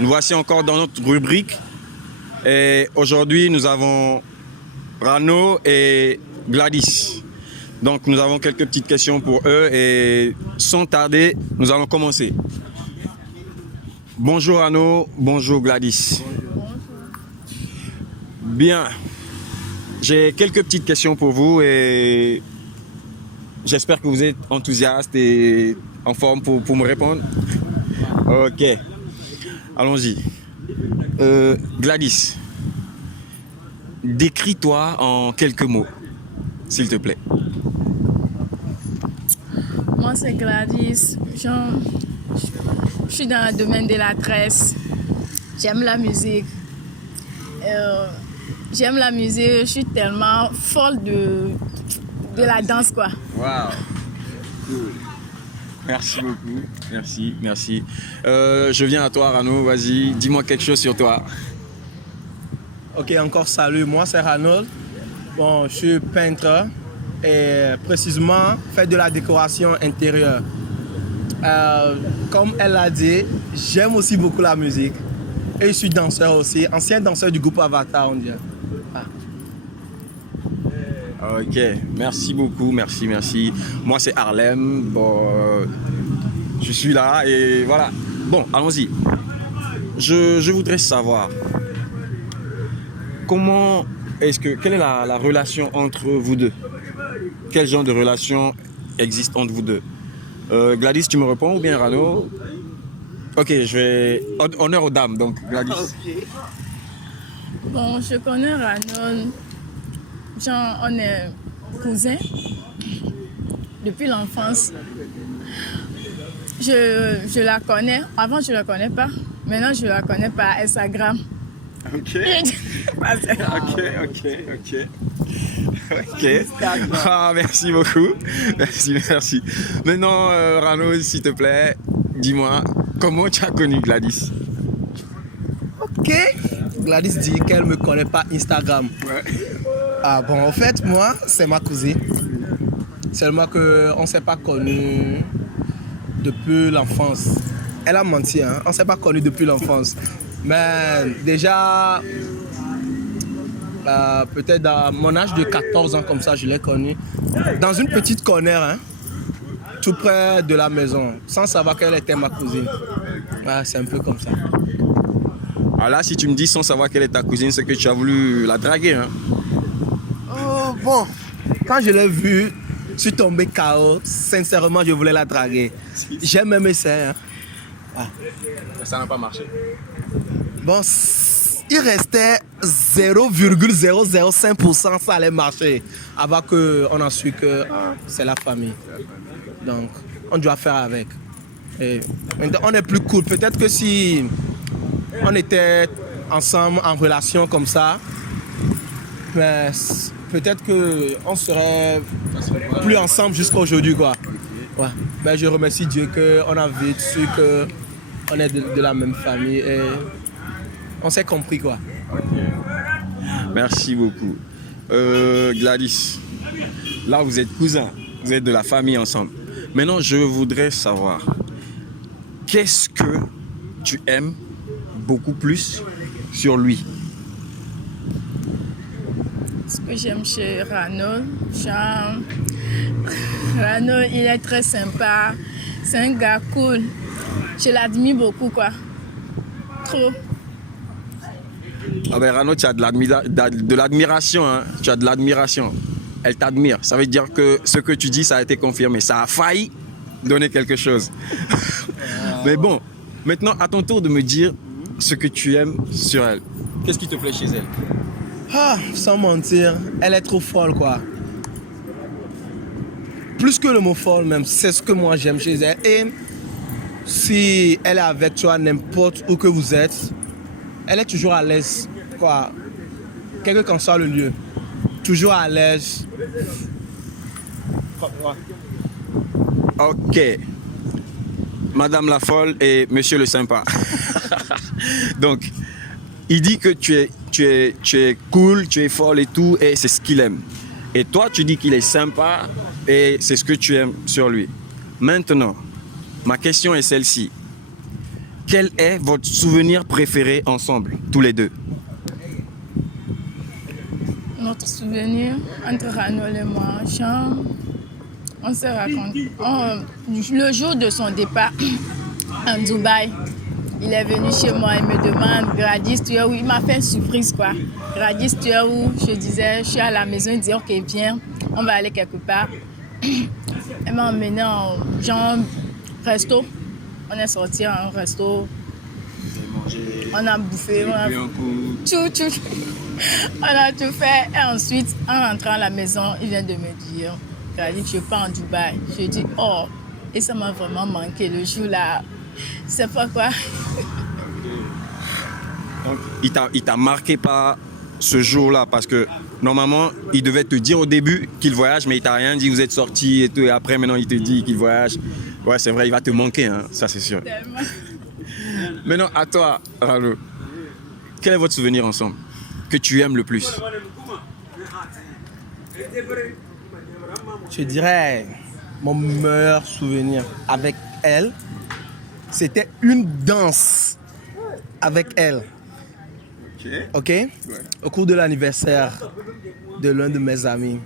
Nous voici encore dans notre rubrique et aujourd'hui nous avons Rano et Gladys. Donc nous avons quelques petites questions pour eux et sans tarder, nous allons commencer. Bonjour Rano, bonjour Gladys. Bonjour. Bien, j'ai quelques petites questions pour vous et j'espère que vous êtes enthousiaste et en forme pour me répondre. Ok, allons-y. Gladys, décris-toi en quelques mots, s'il te plaît. Moi, c'est Gladys. Je suis dans le domaine de la tresse. J'aime la musique. Je suis tellement folle de la danse, quoi. Waouh, cool. Merci beaucoup. Merci. Je viens à toi, Rano. Vas-y, dis-moi quelque chose sur toi. Ok, encore salut. Moi, c'est Rano. Bon, je suis peintre et précisément fait de la décoration intérieure. Comme elle l'a dit, j'aime aussi beaucoup la musique. Et je suis danseur aussi, ancien danseur du groupe Avatar, on dirait. Ok, merci beaucoup, merci. Moi, c'est Harlem. Bon, je suis là et voilà. Bon, allons-y. Je voudrais savoir quelle est la relation entre vous deux? Quel genre de relation existe entre vous deux? Gladys, tu me réponds ou bien Rano? Ok, je vais... Honneur aux dames, donc Gladys. Okay. Bon, je connais Rano. On est cousins depuis l'enfance. Je la connais. Avant, je ne la connais pas. Maintenant, je la connais par Instagram. Ok. Ah, merci beaucoup. Merci. Maintenant, Rano, s'il te plaît, dis-moi, comment tu as connu Gladys? Ok. Gladys dit qu'elle ne me connaît pas Instagram. Ouais. Ah bon, en fait, moi, c'est ma cousine. Seulement qu'on ne s'est pas connus depuis l'enfance. Elle a menti, hein? On ne s'est pas connus depuis l'enfance. Mais déjà, peut-être dans mon âge de 14 ans, comme ça, je l'ai connue. Dans une petite corner, hein? Tout près de la maison, sans savoir qu'elle était ma cousine. Ouais, c'est un peu comme ça. Alors là, si tu me dis sans savoir quelle est ta cousine, c'est que tu as voulu la draguer, hein? Oh, bon, quand je l'ai vue, je suis tombé KO. Sincèrement, je voulais la draguer. J'ai même essayé. Hein. Ah. Ça n'a pas marché. Bon, il restait 0,005%, ça allait marcher. Avant qu'on en su que c'est la famille. Donc, on doit faire avec. Et maintenant, on est plus cool. Peut-être que si on était ensemble en relation comme ça, mais peut-être qu'on serait plus ensemble jusqu'à aujourd'hui, quoi. Ouais. Mais je remercie Dieu qu'on a vite su qu'on est de la même famille et on s'est compris, quoi. Merci beaucoup. Gladys, là vous êtes cousins, vous êtes de la famille ensemble. Maintenant, je voudrais savoir, qu'est-ce que tu aimes beaucoup plus sur lui? Ce que j'aime chez Rano, Rano, il est très sympa. C'est un gars cool. Je l'admire beaucoup, quoi. Trop. Ah ben Rano, tu as de l'admiration, hein? Tu as de l'admiration. Elle t'admire. Ça veut dire que ce que tu dis, ça a été confirmé. Ça a failli donner quelque chose. Mais bon, maintenant, à ton tour de me dire ce que tu aimes sur elle. Qu'est-ce qui te plaît chez elle? Ah, sans mentir, elle est trop folle, quoi. Plus que le mot folle même, c'est ce que moi j'aime chez elle. Et si elle est avec toi, n'importe où que vous êtes, elle est toujours à l'aise, quoi. Quel qu'en soit le lieu. Toujours à l'aise. Ok. Madame la folle et Monsieur le sympa. Donc, il dit que tu es cool, tu es folle et tout, et c'est ce qu'il aime. Et toi, tu dis qu'il est sympa et c'est ce que tu aimes sur lui. Maintenant, ma question est celle-ci. quel est votre souvenir préféré ensemble, tous les deux? Notre souvenir entre Ranol et moi, on se raconte. Le jour de son départ en Dubaï, il est venu chez moi, il me demande, Gladys, tu es où? Il m'a fait une surprise, quoi. Gladys, tu es où? Je disais, je suis à la maison. Il dit, ok, viens, on va aller quelque part. Elle m'a emmené en resto. On est sorti en resto. On a bouffé, tout. On a tout fait. Et ensuite, en rentrant à la maison, il vient de me dire, Gladys, je pars en Dubaï. Je dis, oh, et ça m'a vraiment manqué le jour-là. C'est pas quoi. Donc, il t'a marqué par ce jour-là parce que normalement, il devait te dire au début qu'il voyage, mais il t'a rien dit, vous êtes sortis et tout. Et après, maintenant, il te dit qu'il voyage. Ouais, c'est vrai, il va te manquer, hein, ça c'est sûr. Tellement. Maintenant, à toi, Ralo, quel est votre souvenir ensemble que tu aimes le plus? Je dirais, mon meilleur souvenir avec elle, c'était une danse avec elle. Ok? Au cours de l'anniversaire de l'un de mes amis.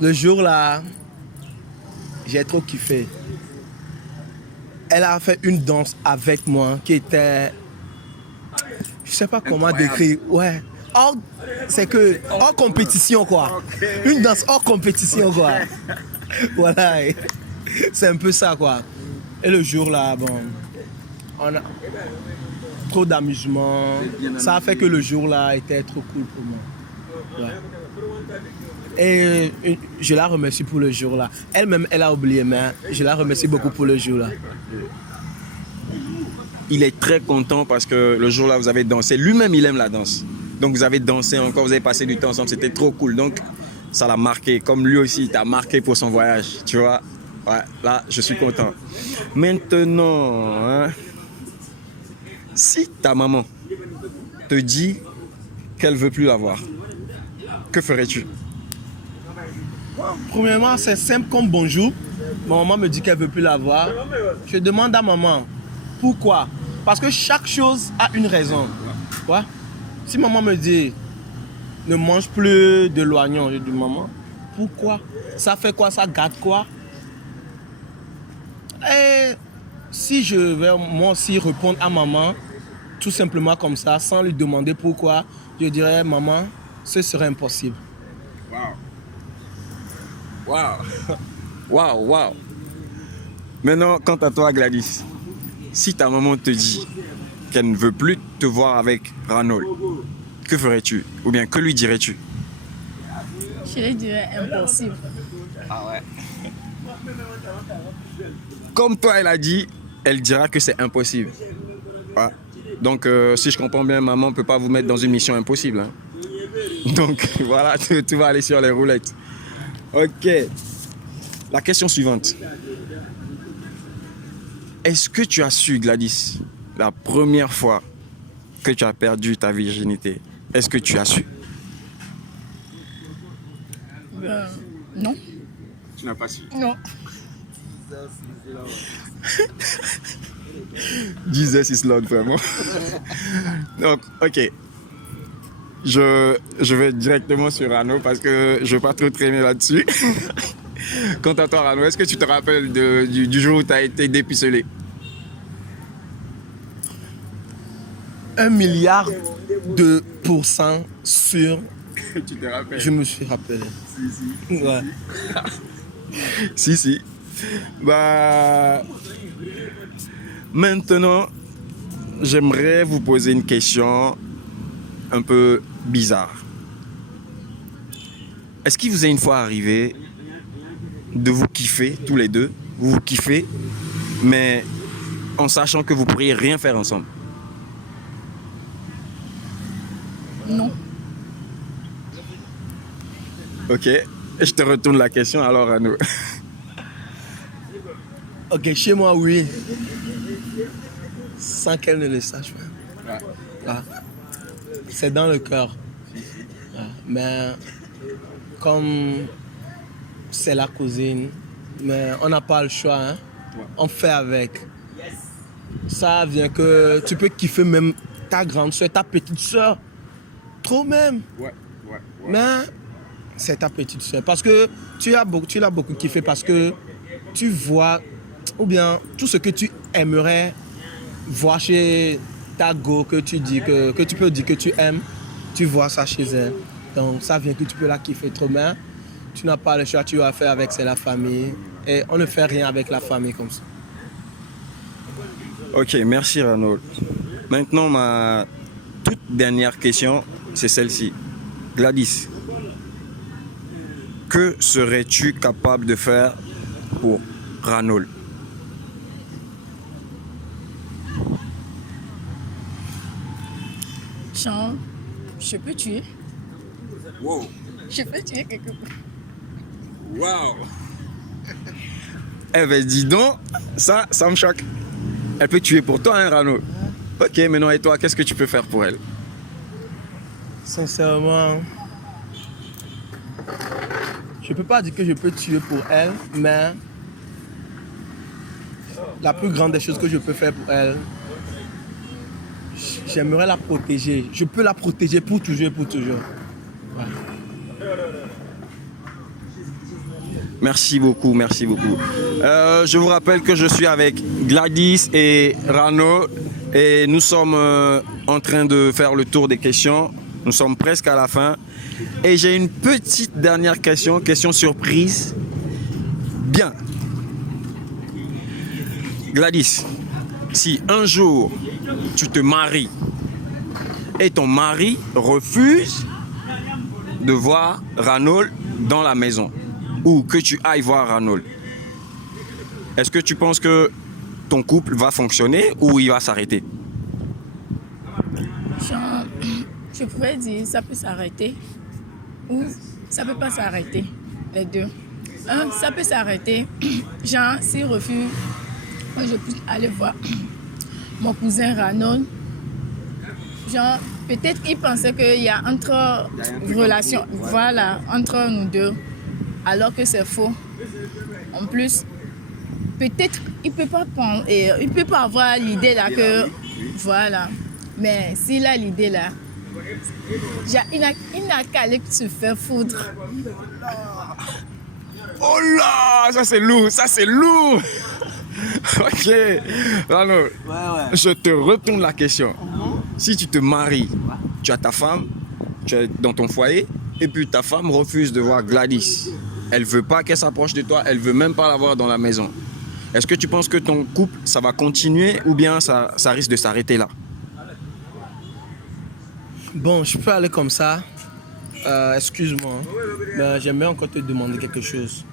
Le jour-là, j'ai trop kiffé. Elle a fait une danse avec moi qui était... Je sais pas comment décrire. Ouais. C'est que hors compétition, quoi. Une danse hors compétition, quoi. Voilà. C'est un peu ça, quoi. Et le jour-là, bon, on a trop d'amusement. Ça a fait que le jour-là était trop cool pour moi. Ouais. Et je la remercie pour le jour-là. Elle-même, elle a oublié, mais je la remercie beaucoup pour le jour-là. Il est très content parce que le jour-là, vous avez dansé. Lui-même, il aime la danse. Donc, vous avez dansé encore, vous avez passé du temps ensemble. C'était trop cool. Donc, ça l'a marqué. Comme lui aussi, il t'a marqué pour son voyage. Tu vois? Ouais, là, je suis content. Maintenant, hein, si ta maman te dit qu'elle ne veut plus la voir, que ferais-tu? Premièrement, c'est simple comme bonjour. Ma maman me dit qu'elle ne veut plus la voir. Je demande à maman, pourquoi? Parce que chaque chose a une raison. Ouais? Si maman me dit, ne mange plus de l'oignon, je dis, maman, pourquoi? Ça fait quoi? Ça gâte quoi? Et si je vais moi aussi répondre à maman, tout simplement comme ça, sans lui demander pourquoi, je dirais, maman, ce serait impossible. Waouh. Maintenant, quant à toi, Gladys, si ta maman te dit qu'elle ne veut plus te voir avec Ranol, que ferais-tu? Ou bien que lui dirais-tu? Je lui dirais impossible. Ah ouais. Comme toi, elle a dit, elle dira que c'est impossible. Ouais. Donc, si je comprends bien, maman ne peut pas vous mettre dans une mission impossible. Hein. Donc, voilà, tu vas aller sur les roulettes. Ok. La question suivante. Est-ce que tu as su, Gladys, la première fois que tu as perdu ta virginité, est-ce que tu as su? Non. Tu n'as pas su? Non. Jesus is Lord, vraiment. Donc, ok. Je vais directement sur Rano parce que je ne veux pas trop traîner là-dessus. Quant à toi, Rano, est-ce que tu te rappelles du jour où tu as été dépucelé? 1,000,000% sûr. Tu te rappelles? Je me suis rappelé. Si. Ouais. Si. Bah, maintenant, j'aimerais vous poser une question un peu bizarre. Est-ce qu'il vous est une fois arrivé de vous kiffer tous les deux, vous kiffez, mais en sachant que vous pourriez rien faire ensemble? Non. Ok, je te retourne la question alors à nous. Ok, chez moi, oui. Sans qu'elle ne le sache. Ouais. Ah. C'est dans le cœur. Ah. Mais comme c'est la cousine, mais on n'a pas le choix. Hein? On fait avec. ça vient que tu peux kiffer même ta grande soeur, ta petite soeur. Trop même. Ouais. Mais c'est ta petite soeur. Parce que tu l'as beaucoup kiffé parce que tu vois, ou bien tout ce que tu aimerais voir chez ta go, que tu peux dire que tu aimes, tu vois ça chez elle. Donc ça vient que tu peux la kiffer trop bien. Tu n'as pas le choix, tu vas faire avec, c'est la famille. Et on ne fait rien avec la famille comme ça. Ok, merci Ranul. Maintenant, ma toute dernière question, c'est celle-ci. Gladys, que serais-tu capable de faire pour Ranul? Genre, je peux tuer. Wow, Je peux tuer quelque part. wow. Eh ben dis donc, ça me choque. Elle peut tuer pour toi, hein, Ranul? Ok, maintenant et toi, qu'est-ce que tu peux faire pour elle? Sincèrement, je peux pas dire que je peux tuer pour elle, mais la plus grande des choses que je peux faire pour elle, j'aimerais la protéger. Je peux la protéger pour toujours et pour toujours. Voilà. Merci beaucoup, merci beaucoup. Je vous rappelle que je suis avec Gladys et Ranul et nous sommes en train de faire le tour des questions. Nous sommes presque à la fin. Et j'ai une petite dernière question surprise. Bien. Gladys, si un jour tu te maries et ton mari refuse de voir Ranul dans la maison, ou que tu ailles voir Ranul, est-ce que tu penses que ton couple va fonctionner ou il va s'arrêter? Genre, je pourrais dire ça peut s'arrêter ou ça peut pas s'arrêter, les deux. Ça peut s'arrêter, genre s'il refuse, moi je peux aller voir mon cousin Ranul. Genre, peut-être qu'il pensait qu'il y a entre relations, voilà, entre nous deux, alors que c'est faux. En plus, peut-être il peut pas prendre, il peut pas avoir l'idée là que, voilà. Mais s'il a l'idée là, il n'a qu'à aller se faire foutre. Oh là, ça c'est lourd, ça c'est lourd. Ok, Ranul, je te retourne la question. Si tu te maries, tu as ta femme, tu es dans ton foyer, et puis ta femme refuse de voir Gladys. Elle veut pas qu'elle s'approche de toi, elle veut même pas la voir dans la maison. Est-ce que tu penses que ton couple, ça va continuer ou bien ça risque de s'arrêter là? Bon, je peux aller comme ça. Excuse-moi, mais j'aimerais encore te demander quelque chose.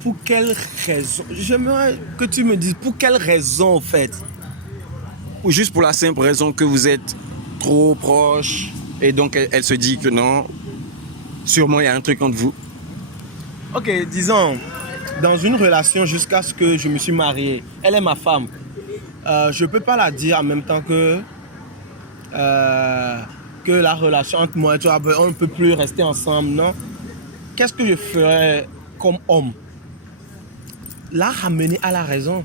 Pour quelle raison? J'aimerais que tu me dises pour quelle raison en fait. Ou juste pour la simple raison que vous êtes trop proches et donc elle se dit que non, sûrement il y a un truc entre vous. Ok, disons, dans une relation jusqu'à ce que je me suis marié, elle est ma femme. Je ne peux pas la dire en même temps que la relation entre moi et toi, on ne peut plus rester ensemble, non? Qu'est-ce que je ferais comme homme? La ramener à la raison.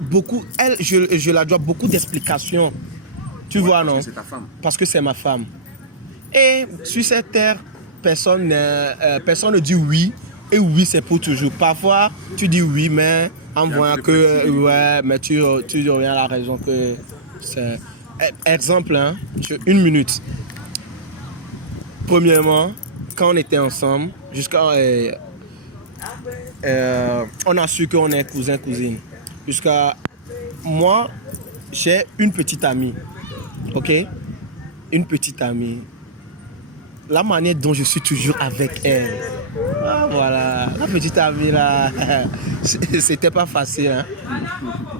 Beaucoup, elle, je la dois beaucoup d'explications. Tu vois, non? C'est ta femme. Parce que c'est ma femme. Et sur cette terre, personne ne dit oui. Et oui, c'est pour toujours. Parfois, tu dis oui, mais en voyant que... ouais, mais tu reviens à la raison que c'est... Exemple, hein, 1 minute. Premièrement, quand on était ensemble, jusqu'à... on a su qu'on est cousin-cousine. Jusqu'à... Moi, j'ai une petite amie. Ok? Une petite amie. La manière dont je suis toujours avec elle. Ah, voilà. La petite amie là, c'était pas facile. Hein?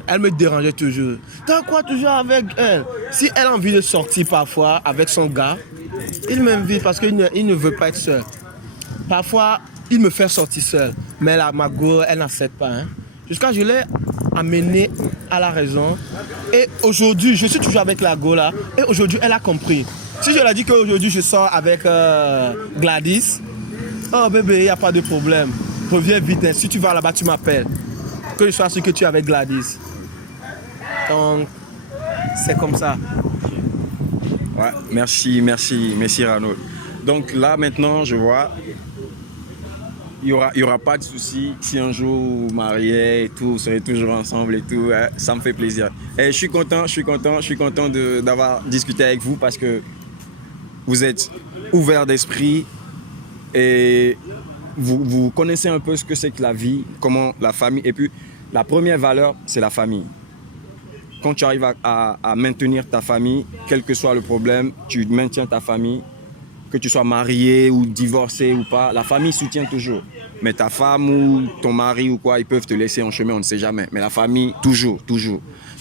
Elle me dérangeait toujours. T'as quoi toujours avec elle? Si elle a envie de sortir parfois avec son gars, il m'invite parce qu'il ne veut pas être seul. Parfois, il me fait sortir seul. Mais là, ma go, elle n'accepte pas. Hein? Jusqu'à je l'ai amenée à la raison. Et aujourd'hui, je suis toujours avec la go là. Et aujourd'hui, elle a compris. Si je leur dis qu'aujourd'hui je sors avec Gladys, oh bébé, il n'y a pas de problème. Reviens vite, hein. Si tu vas là-bas, tu m'appelles. que je sois sûr que tu es avec Gladys. Donc, c'est comme ça. Ouais, merci Rano. Donc là maintenant, je vois, il y aura pas de souci si un jour vous mariez et tout, vous serez toujours ensemble et tout. Hein, ça me fait plaisir. Et je suis content d'avoir discuté avec vous parce que vous êtes ouvert d'esprit et vous connaissez un peu ce que c'est que la vie, comment la famille. Et puis la première valeur, c'est la famille. Quand tu arrives à maintenir ta famille, quel que soit le problème, tu maintiens ta famille, que tu sois marié ou divorcé ou pas, la famille soutient toujours. Mais ta femme ou ton mari ou quoi, ils peuvent te laisser en chemin, on ne sait jamais. Mais la famille, toujours.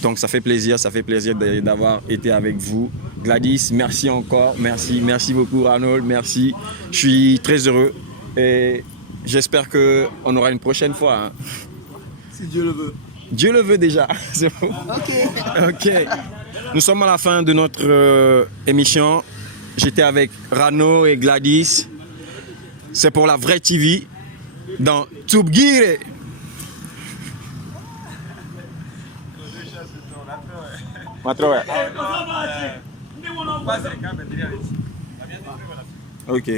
Donc ça fait plaisir d'avoir été avec vous. Gladys, merci encore, merci beaucoup Ranold, merci. Je suis très heureux et j'espère qu'on aura une prochaine fois. Hein. Si Dieu le veut. Dieu le veut déjà, c'est bon. Ok. Nous sommes à la fin de notre émission. J'étais avec Rano et Gladys. C'est pour la vraie TV dans Tubgire. Ok.